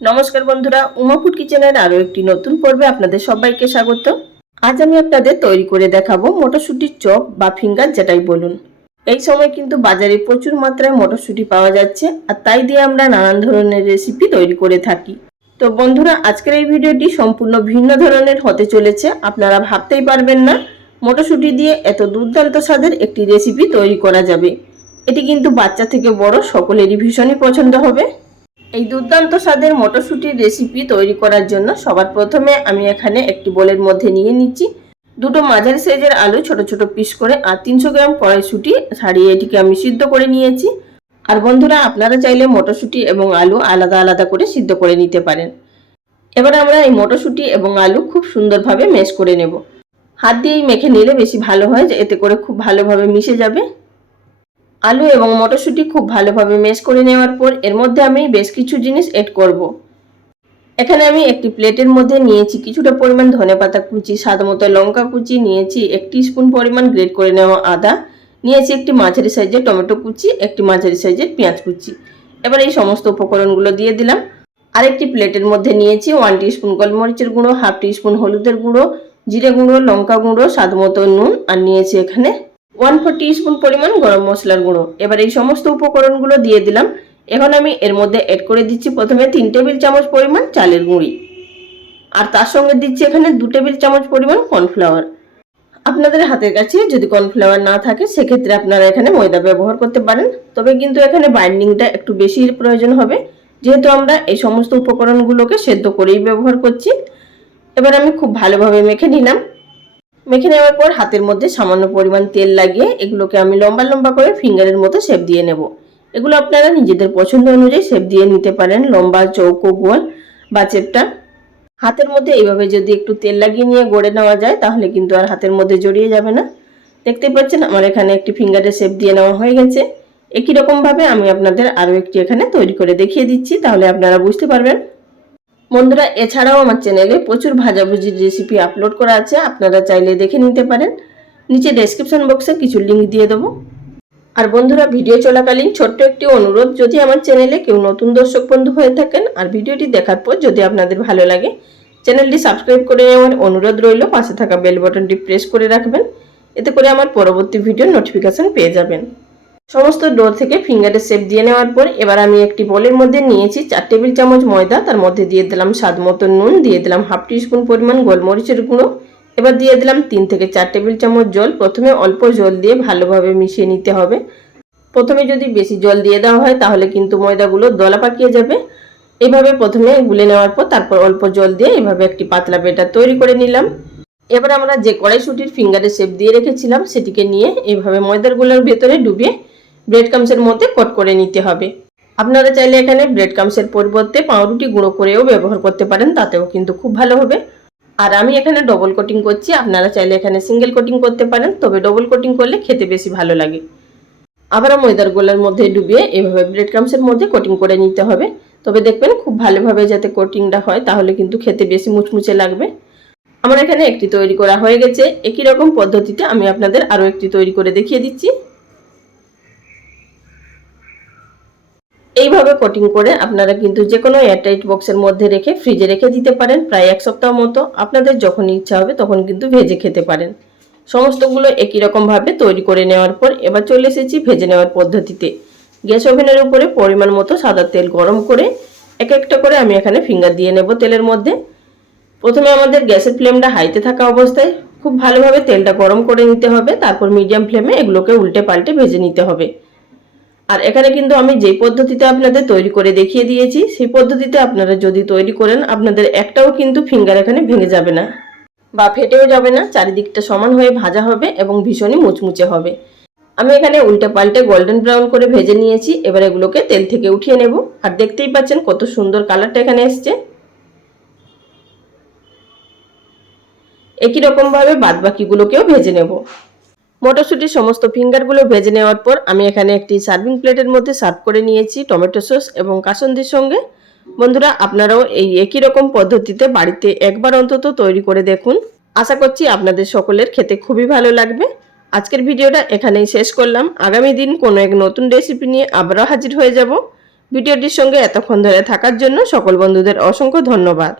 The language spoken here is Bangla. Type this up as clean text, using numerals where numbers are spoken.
নমস্কার বন্ধুরা, উমা ফুড কিচেনের আরো একটি নতুন পর্বে আপনাদের সবাইকে স্বাগত। আজ আমি আপনাদের তৈরি করে দেখাবো মটরশুঁটির চপ বা ফিঙ্গার, যেটাই বলুন। এই সময় কিন্তু বাজারে প্রচুর মাত্রায় মটরশুঁটি পাওয়া যাচ্ছে, আর তাই দিয়ে আমরা নানান ধরনের রেসিপি তৈরি করে থাকি। তো বন্ধুরা, আজকের এই ভিডিওটি সম্পূর্ণ ভিন্ন ধরনের হতে চলেছে। আপনারা ভাবতেই পারবেন না মটরশুঁটি দিয়ে এত দুর্দান্ত স্বাদের একটি রেসিপি তৈরি করা যাবে। এটি কিন্তু বাচ্চা থেকে বড় সকলেরই ভীষণই পছন্দ হবে। এই দুর্দান্ত স্বাদের মটরশুঁটির রেসিপি তৈরি করার জন্য সবার প্রথমে আমি এখানে একটি বোলের মধ্যে নিয়ে নিচ্ছি দুটো মাঝারি সাইজের আলু ছোট ছোট পিস করে, আর 300 গ্রাম কড়াইশুঁটি ছাড়িয়ে এটিকে আমি সিদ্ধ করে নিয়েছি। আর বন্ধুরা, আপনারা চাইলে মটরশুঁটি এবং আলু আলাদা আলাদা করে সিদ্ধ করে নিতে পারেন। এবার আমরা এই মটরশুঁটি এবং আলু খুব সুন্দরভাবে মেশ করে নেব। হাত দিয়েই মেখে নিলে বেশি ভালো হয়, যে এতে করে খুব ভালোভাবে মিশে যাবে। আলু এবং মটরশুঁটি খুব ভালোভাবে মেশ করে নেওয়ার পর এর মধ্যে আমি বেশ কিছু জিনিস এড করব। এখানে আমি একটি প্লেটের মধ্যে নিয়েছি কিছুটা পরিমাণ ধনেপাতা কুচি, স্বাদ মতো লঙ্কা কুচি নিয়েছি, 1 টিস্পুন পরিমাণ গ্রেট করে নেওয়া আদা নিয়েছি, একটি মাঝারি সাইজের টমেটো কুচি, একটি মাঝারি সাইজের পেঁয়াজ কুচি। এবার এই সমস্ত উপকরণগুলো দিয়ে দিলাম। আরেকটি প্লেটের মধ্যে নিয়েছি 1 টিস্পুন গোলমরিচের গুঁড়ো, হাফ টিস্পুন হলুদের গুঁড়ো, জিরে গুঁড়ো, লঙ্কা গুঁড়ো, স্বাদ মতো নুন, আর নিয়েছি এখানে 1/4 টিস্পুন পরিমাণ গরম মশলার গুঁড়ো। এবার এই সমস্ত উপকরণগুলো দিয়ে দিলাম। এখন আমি এর মধ্যে এড করে দিচ্ছি প্রথমে 3 টেবিল চামচ পরিমাণ চালের গুঁড়ি, আর তার সঙ্গে দিচ্ছি এখানে 2 টেবিল চামচ পরিমাণ কর্নফ্লাওয়ার। আপনাদের হাতের কাছে যদি কর্নফ্লাওয়ার না থাকে সেক্ষেত্রে আপনারা এখানে ময়দা ব্যবহার করতে পারেন, তবে কিন্তু এখানে বাইন্ডিংটা একটু বেশি প্রয়োজন হবে, যেহেতু আমরা এই সমস্ত উপকরণগুলোকে সেদ্ধ করেই ব্যবহার করছি। এবার আমি খুব ভালোভাবে মেখে নিলাম। মেখে নেওয়ার পর হাতের মধ্যে সামান্য পরিমাণ তেল লাগিয়ে এগুলোকে আমি লম্বা লম্বা করে ফিঙ্গারের মতো শেপ দিয়ে নেব। এগুলো আপনারা নিজেদের পছন্দ অনুযায়ী শেপ দিয়ে নিতে পারেন, লম্বা, চৌকো, গোল বা চেপটা। হাতের মধ্যে এইভাবে যদি একটু তেল লাগিয়ে নিয়ে গড়ে নেওয়া যায় তাহলে কিন্তু আর হাতের মধ্যে জড়িয়ে যাবে না। দেখতেই পাচ্ছেন আমার এখানে একটি ফিঙ্গারের শেপ দিয়ে নেওয়া হয়ে গেছে। একই রকম ভাবে আমি আপনাদের আরো একটি এখানে তৈরি করে দেখিয়ে দিচ্ছি, তাহলে আপনারা বুঝতে পারবেন। বন্ধুরা, এছাড়াও আমার চ্যানেলে প্রচুর ভাজাভুজির রেসিপি আপলোড করা আছে, আপনারা চাইলে দেখে নিতে পারেন। নিচে ডেসক্রিপশন বক্সে কিছু লিঙ্ক দিয়ে দেবো। আর বন্ধুরা, ভিডিও চলাকালীন ছোট্ট একটি অনুরোধ, যদি আমার চ্যানেলে কেউ নতুন দর্শক বন্ধু হয়ে থাকেন আর ভিডিওটি দেখার পর যদি আপনাদের ভালো লাগে, চ্যানেলটি সাবস্ক্রাইব করে নেওয়ার অনুরোধ রইল। পাশে থাকা বেল বাটনটি প্রেস করে রাখবেন, এতে করে আমার পরবর্তী ভিডিওর নোটিফিকেশন পেয়ে যাবেন। সমস্ত ডো থেকে ফিঙ্গারের শেপ দিয়ে নেওয়ার পর এবার আমি একটি বোলের মধ্যে নিয়েছি 4 টেবিল চামচ ময়দা, তার মধ্যে দিয়ে দিলাম স্বাদ মতো নুন, দিয়ে দিলাম হাফ টিস্পুন পরিমাণ গোলমরিচের গুঁড়ো। এবার দিয়ে দিলাম 3 থেকে 4 টেবিল চামচ জল। প্রথমে অল্প জল দিয়ে ভালোভাবে মিশিয়ে নিতে হবে। প্রথমে যদি বেশি জল দিয়ে দেওয়া হয় তাহলে কিন্তু ময়দাগুলো দলা পাকিয়ে যাবে। এইভাবে প্রথমে গুলে নেওয়ার পর তারপর অল্প জল দিয়ে এভাবে একটি পাতলা ব্যাটার তৈরি করে নিলাম। এবার আমরা যে কড়াইশুঁটির ফিঙ্গারের শেপ দিয়ে রেখেছিলাম সেটিকে নিয়ে এইভাবে ময়দার গুলোর ভেতরে ডুবিয়ে ব্রেড ক্রামসের মধ্যে কোট করে নিতে হবে। আপনারা চাইলে এখানে ব্রেড ক্রামসের পরিবর্তে পাউরুটি গুঁড়ো করেও ব্যবহার করতে পারেন, তাতেও কিন্তু খুব ভালো হবে। আর আমি এখানে ডবল কোটিং করছি, আপনারা চাইলে এখানে সিঙ্গেল কোটিং করতে পারেন, তবে ডবল কোটিং করলে খেতে বেশি ভালো লাগে। আবারও ময়দার গোলার মধ্যে ডুবিয়ে এভাবে ব্রেড ক্রামসের মধ্যে কোটিং করে নিতে হবে। তবে দেখবেন খুব ভালোভাবে যাতে কোটিংটা হয়, তাহলে কিন্তু খেতে বেশি মুচমুচে লাগবে। আমার এখানে একটি তৈরি করা হয়ে গেছে। একই রকম পদ্ধতিতে আমি আপনাদের আরও একটি তৈরি করে দেখিয়ে দিচ্ছি। এইভাবে কোটিং করে আপনারা কিন্তু যে কোনো এয়ারটাইট বক্সের মধ্যে রেখে ফ্রিজে রেখে দিতে পারেন প্রায় 1 সপ্তাহ মতো। আপনাদের যখন ইচ্ছা হবে তখন কিন্তু ভেজে খেতে পারেন। সমস্তগুলো একই রকম ভাবে তৈরি করে নেওয়ার পর এবার চলে এসেছি ভেজে নেওয়ার পদ্ধতিতে। গ্যাস ওভেনের উপরে পরিমাণ মতো সাদা তেল গরম করে এক একটা করে আমি এখানে ফিঙ্গার দিয়ে নেব তেলের মধ্যে। প্রথমে আমাদের গ্যাসের ফ্লেমটা হাইতে থাকা অবস্থায় খুব ভালোভাবে তেলটা গরম করে নিতে হবে, তারপর মিডিয়াম ফ্লেমে এগুলোকে উল্টে পাল্টে ভেজে নিতে হবে। আর এখানে কিন্তু আমি যেই পদ্ধতিতে আপনাদের তৈরি করে দেখিয়ে দিয়েছি সেই পদ্ধতিতে আপনারা যদি তৈরি করেন আপনাদের একটাও কিন্তু ফিঙ্গার এখানে ভেঙে যাবে না বা ফেটেও যাবে না। চারিদিকটা সমান হয়ে ভাজা হবে এবং ভীষণই মুচমুচে হবে। আমি এখানে উল্টে পাল্টে গোল্ডেন ব্রাউন করে ভেজে নিয়েছি। এবার এগুলোকে তেল থেকে উঠিয়ে নেব। আর দেখতেই পাচ্ছেন কত সুন্দর কালারটা এখানে এসছে। একই রকম ভাবে বাদ বাকিগুলোকেও ভেজে নেব। মটরশুঁটির সমস্ত ফিঙ্গারগুলো ভেজে নেওয়ার পর আমি এখানে একটি সার্ভিং প্লেটের মধ্যে সার্ভ করে নিয়েছি টমেটো সস এবং কাসুন্দির সঙ্গে। বন্ধুরা, আপনারাও এই একই রকম পদ্ধতিতে বাড়িতে একবার অন্তত তৈরি করে দেখুন। আশা করছি আপনাদের সকলের খেতে খুবই ভালো লাগবে। আজকের ভিডিওটা এখানেই শেষ করলাম। আগামী দিন কোনো এক নতুন রেসিপি নিয়ে আবারও হাজির হয়ে যাব। ভিডিওটির সঙ্গে এতক্ষণ ধরে থাকার জন্য সকল বন্ধুদের অসংখ্য ধন্যবাদ।